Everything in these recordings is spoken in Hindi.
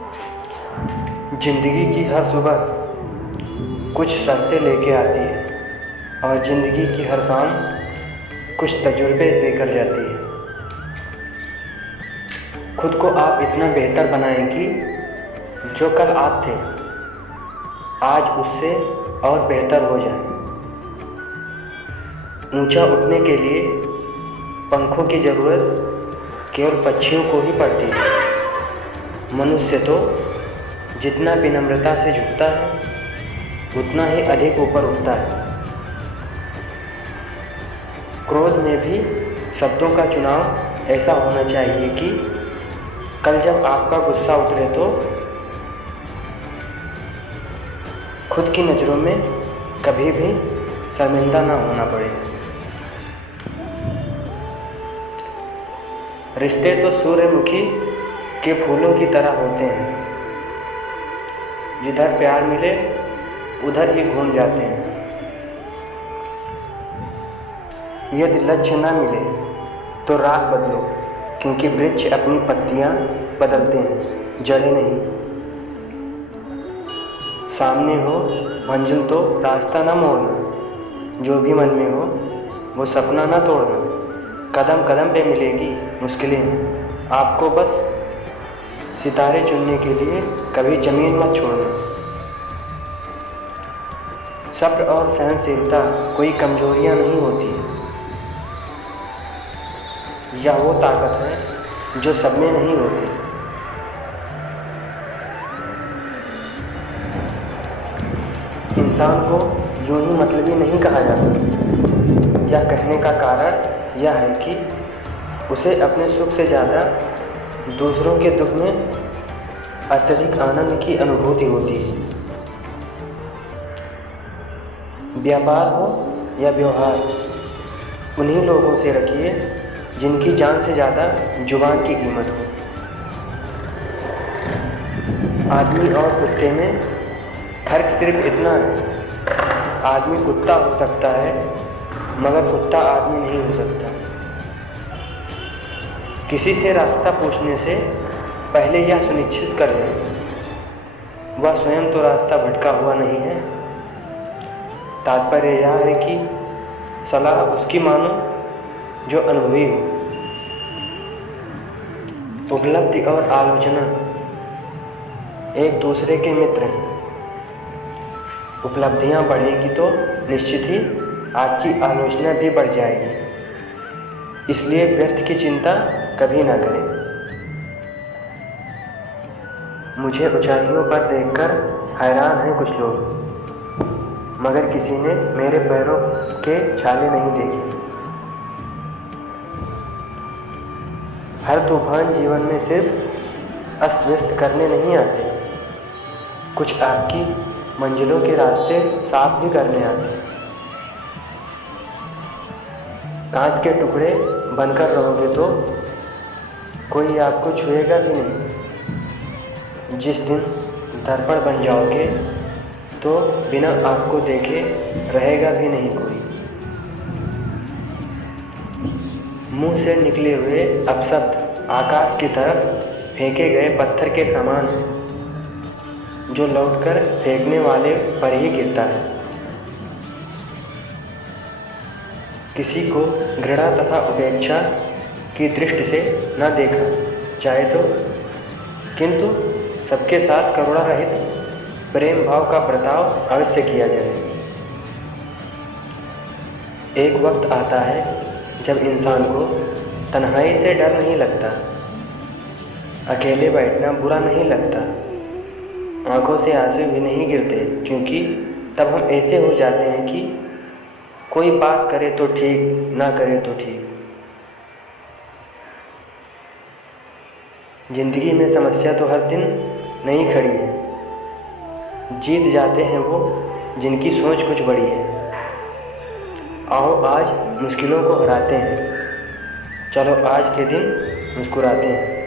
ज़िंदगी की हर सुबह कुछ शर्तें लेके आती है और ज़िंदगी की हर शाम कुछ तजुर्बे देकर जाती है। खुद को आप इतना बेहतर बनाएं कि जो कल आप थे आज उससे और बेहतर हो जाएं। ऊंचा उठने के लिए पंखों की ज़रूरत केवल पक्षियों को ही पड़ती है। मनुष्य तो जितना विनम्रता से झुकता है उतना ही अधिक ऊपर उठता है। क्रोध में भी शब्दों का चुनाव ऐसा होना चाहिए कि कल जब आपका गुस्सा उतरे तो खुद की नज़रों में कभी भी शर्मिंदा ना होना पड़े। रिश्ते तो सूर्यमुखी के फूलों की तरह होते हैं, जिधर प्यार मिले उधर ही घूम जाते हैं। यदि लक्ष्य ना मिले तो राह बदलो, क्योंकि वृक्ष अपनी पत्तियां बदलते हैं, जड़ें नहीं। सामने हो मंजिल तो रास्ता ना मोड़ना, जो भी मन में हो वो सपना ना तोड़ना। कदम कदम पे मिलेगी मुश्किलें, आपको बस सितारे चुनने के लिए कभी ज़मीन मत छोड़ना। सब्र और सहनशीलता कोई कमजोरियां नहीं होती, यह वो ताकत है जो सब में नहीं होती। इंसान को यूं ही मतलबी नहीं कहा जाता। यह कहने का कारण यह है कि उसे अपने सुख से ज़्यादा दूसरों के दुख में अत्यधिक आनंद की अनुभूति होती है। व्यापार हो या व्यवहार, उन्हीं लोगों से रखिए जिनकी जान से ज़्यादा जुबान की कीमत हो। आदमी और कुत्ते में फर्क सिर्फ इतना है, आदमी कुत्ता हो सकता है मगर कुत्ता आदमी नहीं हो सकता। किसी से रास्ता पूछने से पहले यह सुनिश्चित कर लें वह स्वयं तो रास्ता भटका हुआ नहीं है। तात्पर्य यह है कि सलाह उसकी मानो जो अनुभवी हो। उपलब्धि और आलोचना एक दूसरे के मित्र हैं। उपलब्धियां बढ़ेंगी तो निश्चित ही आपकी आलोचना भी बढ़ जाएगी, इसलिए व्यर्थ की चिंता कभी ना करें। मुझे ऊंचाइयों पर देखकर हैरान हैं कुछ लोग, मगर किसी ने मेरे पैरों के छाले नहीं देखे। हर तूफान जीवन में सिर्फ अस्त व्यस्त करने नहीं आते, कुछ आपकी मंजिलों के रास्ते साफ भी करने आते। कांच के टुकड़े बनकर रहोगे तो कोई आपको छुएगा भी नहीं। जिस दिन दर्पण बन जाओगे तो बिना आपको देखे रहेगा भी नहीं कोई। मुंह से निकले हुए अपशब्द आकाश की तरफ फेंके गए पत्थर के समान है, जो लौटकर फेंकने वाले पर ही गिरता है। किसी को घृणा तथा उपेक्षा की दृष्टि से न देखा जाए तो, किंतु सबके साथ करुणा रहित प्रेम भाव का बर्ताव अवश्य किया जाए। एक वक्त आता है जब इंसान को तन्हाई से डर नहीं लगता, अकेले बैठना बुरा नहीं लगता, आंखों से आंसू भी नहीं गिरते, क्योंकि तब हम ऐसे हो जाते हैं कि कोई बात करे तो ठीक, ना करे तो ठीक। जिंदगी में समस्या तो हर दिन नहीं खड़ी है, जीत जाते हैं वो जिनकी सोच कुछ बड़ी है। आओ आज मुश्किलों को हराते हैं, चलो आज के दिन मुस्कुराते हैं।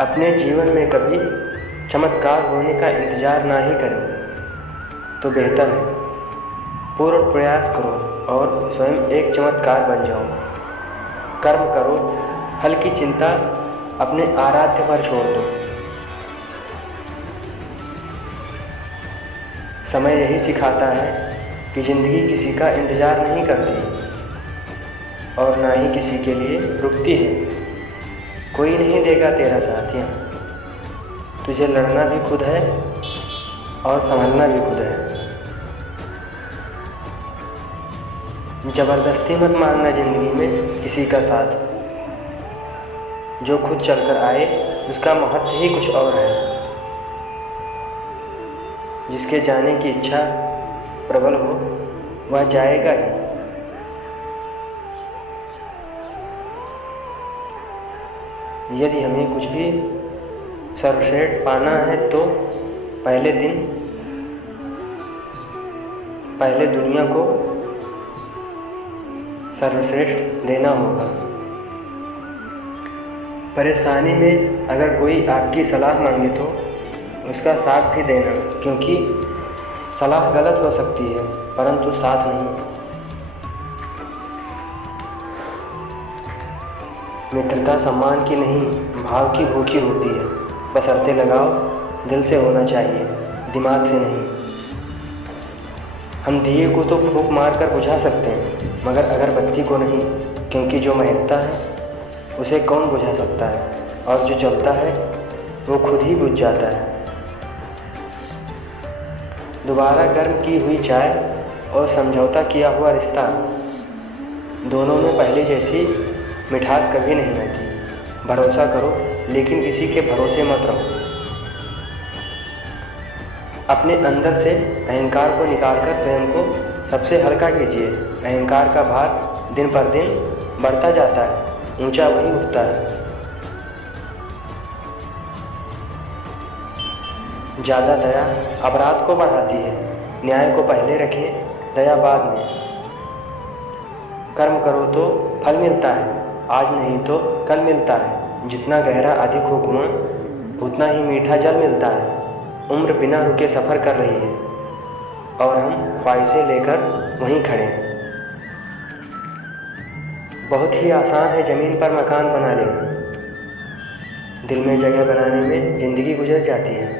अपने जीवन में कभी चमत्कार होने का इंतज़ार ना ही करें तो बेहतर है। पूर्ण प्रयास करो और स्वयं एक चमत्कार बन जाओ। कर्म करो, फल की चिंता अपने आराध्य पर छोड़ दो। समय यही सिखाता है कि ज़िंदगी किसी का इंतज़ार नहीं करती और ना ही किसी के लिए रुकती है। कोई नहीं देगा तेरा साथ यहाँ। तुझे लड़ना भी खुद है और संभलना भी खुद है। ज़बरदस्ती मत मांगना ज़िंदगी में किसी का साथ। जो खुद चलकर आए उसका महत्व ही कुछ और है। जिसके जाने की इच्छा प्रबल हो वह जाएगा ही। यदि हमें कुछ भी सर्वश्रेष्ठ पाना है तो पहले दुनिया को सर्वश्रेष्ठ देना होगा। परेशानी में अगर कोई आपकी सलाह मांगे तो उसका साथ भी देना, क्योंकि सलाह गलत हो सकती है परंतु साथ नहीं। मित्रता सम्मान की नहीं, भाव की भूखी होती है। बशर्ते लगाओ दिल से होना चाहिए, दिमाग से नहीं। हम दिए को तो फूंक मार कर बुझा सकते हैं मगर अगरबत्ती को नहीं, क्योंकि जो महकता है उसे कौन बुझा सकता है और जो जलता है वो खुद ही बुझ जाता है। दोबारा गर्म की हुई चाय और समझौता किया हुआ रिश्ता, दोनों में पहले जैसी मिठास कभी नहीं आती। भरोसा करो लेकिन किसी के भरोसे मत रहो। अपने अंदर से अहंकार को निकालकर स्वयं को सबसे हल्का कीजिए। अहंकार का भार दिन पर दिन बढ़ता जाता है, ऊंचा वही उठता है। ज़्यादा दया अपराध को बढ़ाती है। न्याय को पहले रखें, दया बाद में। कर्म करो तो फल मिलता है, आज नहीं तो कल मिलता है। जितना गहरा अधिक हो कुआं उतना ही मीठा जल मिलता है। उम्र बिना रुके सफ़र कर रही है और हम ख्वाहिशें लेकर वहीं खड़े हैं। बहुत ही आसान है ज़मीन पर मकान बना लेना, दिल में जगह बनाने में ज़िंदगी गुजर जाती है।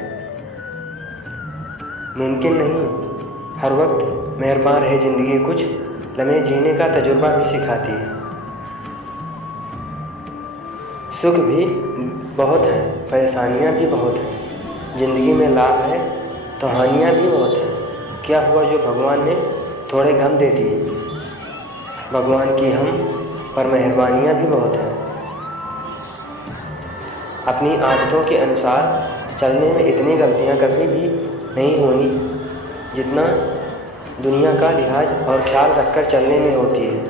मुमकिन नहीं हर वक्त मेहरबान है ज़िंदगी, कुछ लम्हे जीने का तजुर्बा भी सिखाती है। सुख भी बहुत हैं, परेशानियां भी बहुत हैं। ज़िंदगी में लाभ है तो हानियां भी बहुत हैं। क्या हुआ जो भगवान ने थोड़े गम दे दिए। भगवान की हम पर मेहरबानियां भी बहुत हैं। अपनी आदतों के अनुसार चलने में इतनी गलतियां कभी भी नहीं होनी जितना दुनिया का लिहाज और ख्याल रखकर चलने में होती है।